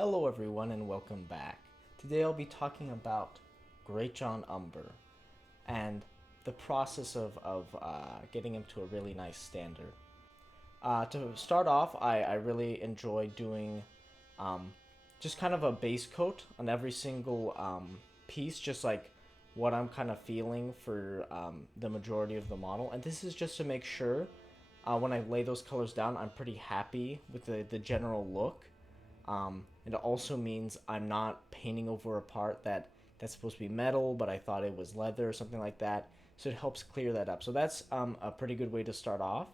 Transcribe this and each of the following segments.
Hello everyone and welcome back. Today I'll be talking about Greatjon Umber and the process of getting him to a really nice standard. To start off, I really enjoy doing just kind of a base coat on every single piece, just like what I'm kind of feeling for the majority of the model. And this is just to make sure when I lay those colors down, I'm pretty happy with the general look. It also means I'm not painting over a part that's supposed to be metal, but I thought it was leather or something like that. So it helps clear that up. So that's a pretty good way to start off.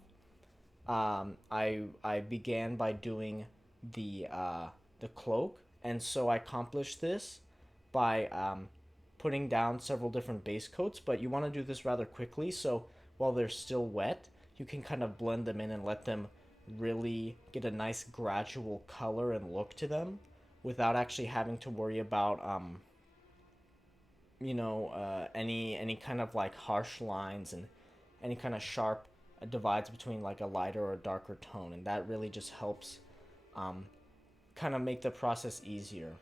I began by doing the cloak, and so I accomplished this by putting down several different base coats. But you want to do this rather quickly, so while they're still wet, you can kind of blend them in and let them really get a nice gradual color and look to them without actually having to worry about any kind of like harsh lines and any kind of sharp divides between like a lighter or a darker tone, and that really just helps um, kind of make the process easier.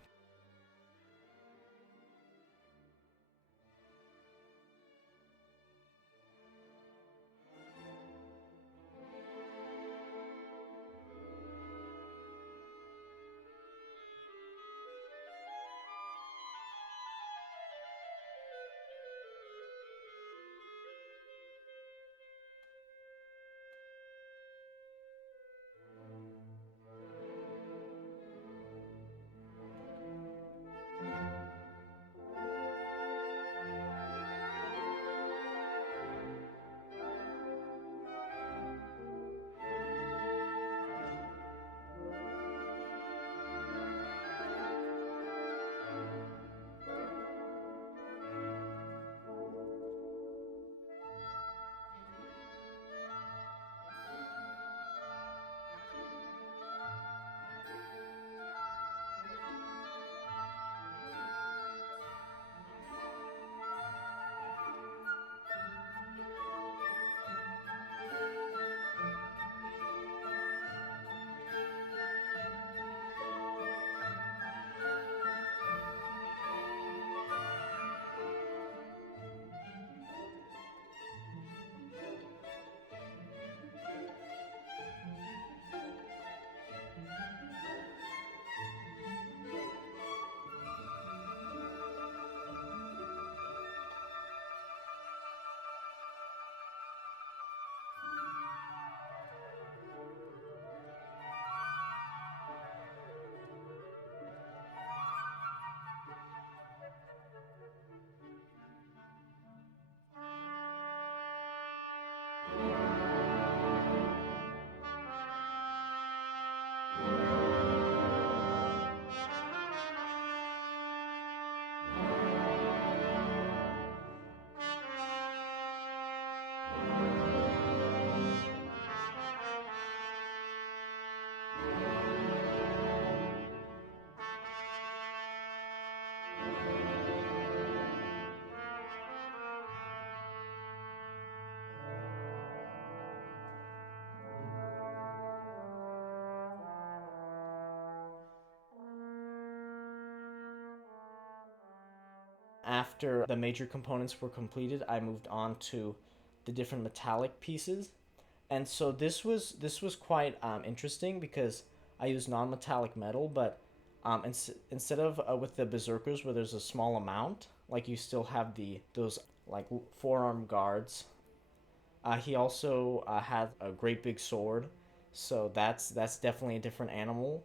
After the major components were completed, I moved on to the different metallic pieces. And so this was quite interesting because I used non-metallic metal, but instead of with the berserkers where there's a small amount, like you still have those like forearm guards. He also had a great big sword, so that's definitely a different animal.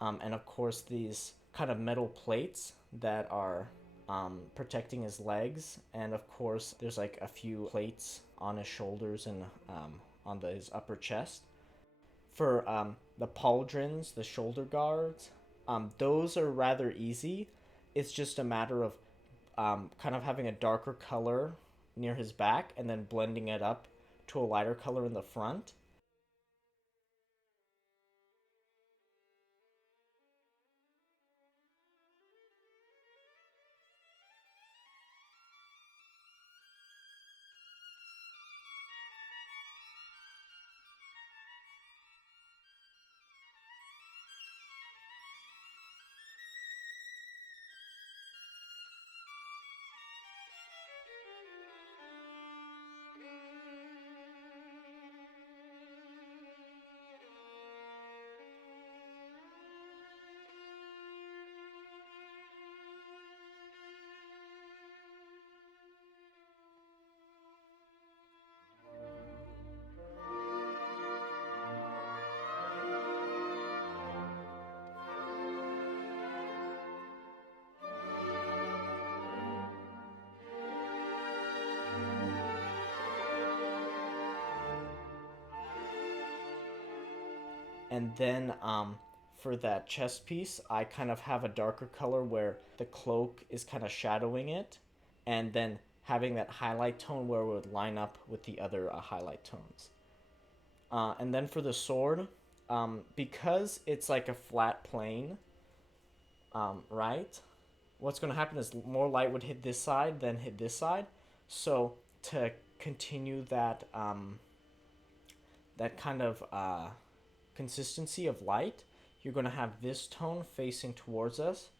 And of course these kind of metal plates that are protecting his legs, and of course there's like a few plates on his shoulders and on his upper chest. For the pauldrons, the shoulder guards, those are rather easy. It's just a matter of kind of having a darker color near his back and then blending it up to a lighter color in the front. And then for that chest piece, I kind of have a darker color where the cloak is kind of shadowing it, and then having that highlight tone where it would line up with the other highlight tones. And then for the sword, because it's like a flat plane, right? What's going to happen is more light would hit this side than hit this side. So to continue that kind of consistency of light, you're going to have this tone facing towards us,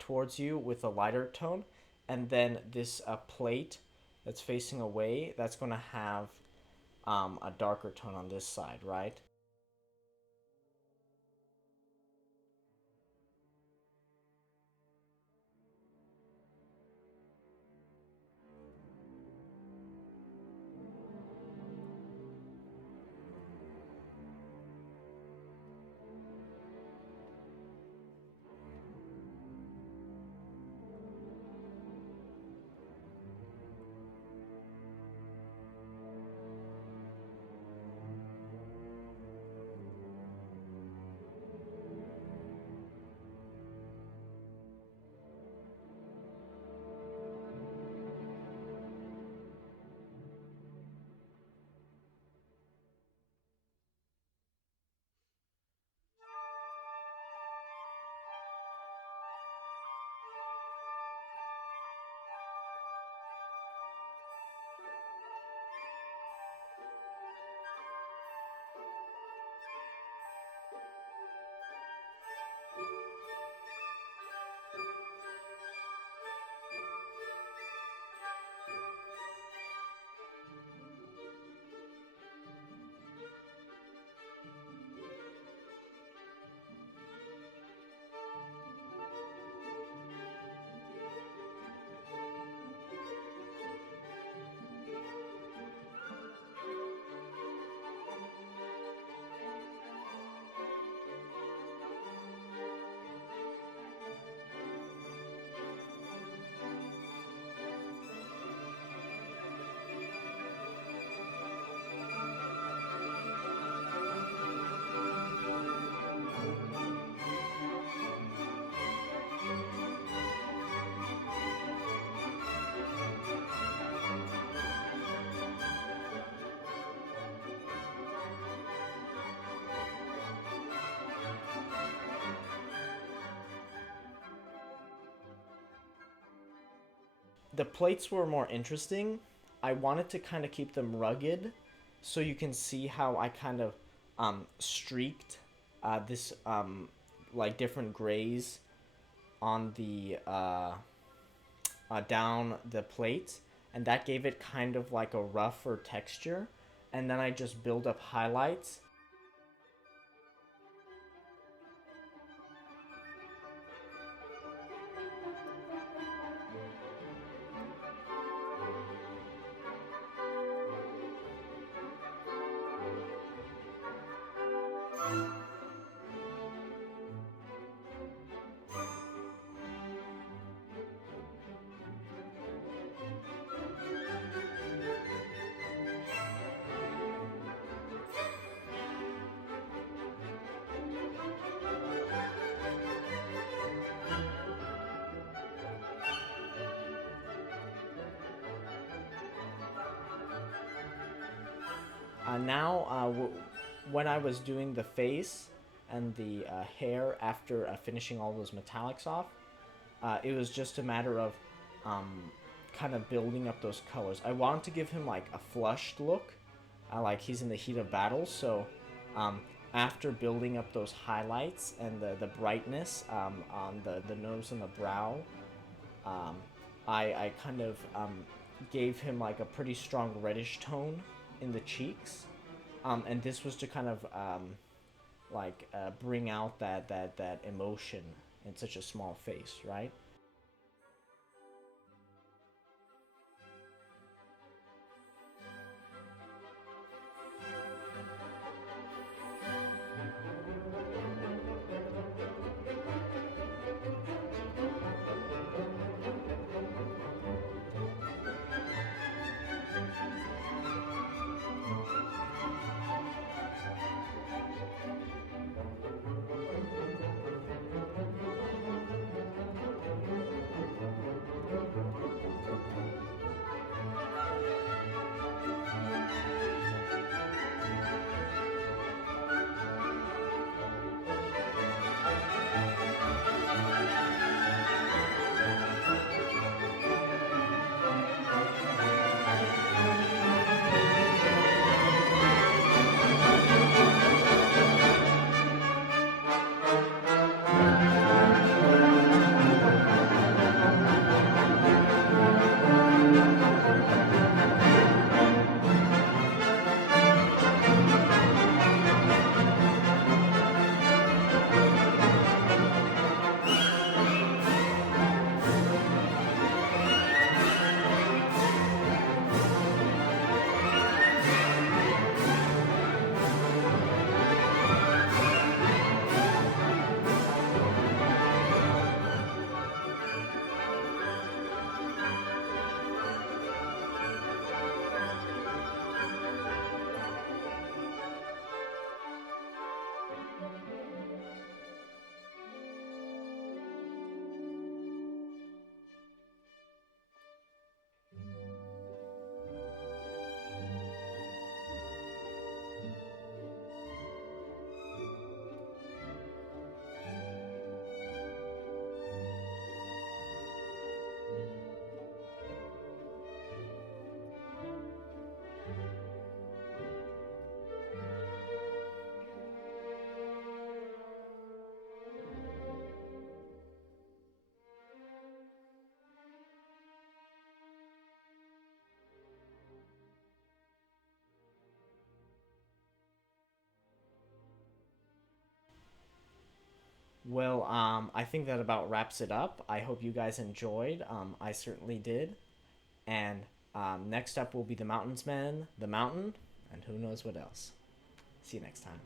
towards you with a lighter tone, and then this plate that's facing away, that's going to have a darker tone on this side, right? The plates were more interesting. I wanted to kind of keep them rugged, so you can see how I kind of streaked this like different grays on the down the plate, and that gave it kind of like a rougher texture. And then I just build up highlights. Now, when I was doing the face and the hair after finishing all those metallics off, it was just a matter of kind of building up those colors. I wanted to give him like a flushed look, like he's in the heat of battle. So after building up those highlights and the brightness on the nose and the brow, I kind of gave him like a pretty strong reddish tone in the cheeks, and this was to kind of bring out that emotion in such a small face, right? Well, I think that about wraps it up. I hope you guys enjoyed. I certainly did. And next up will be the Mountains Man, the Mountain, and who knows what else. See you next time.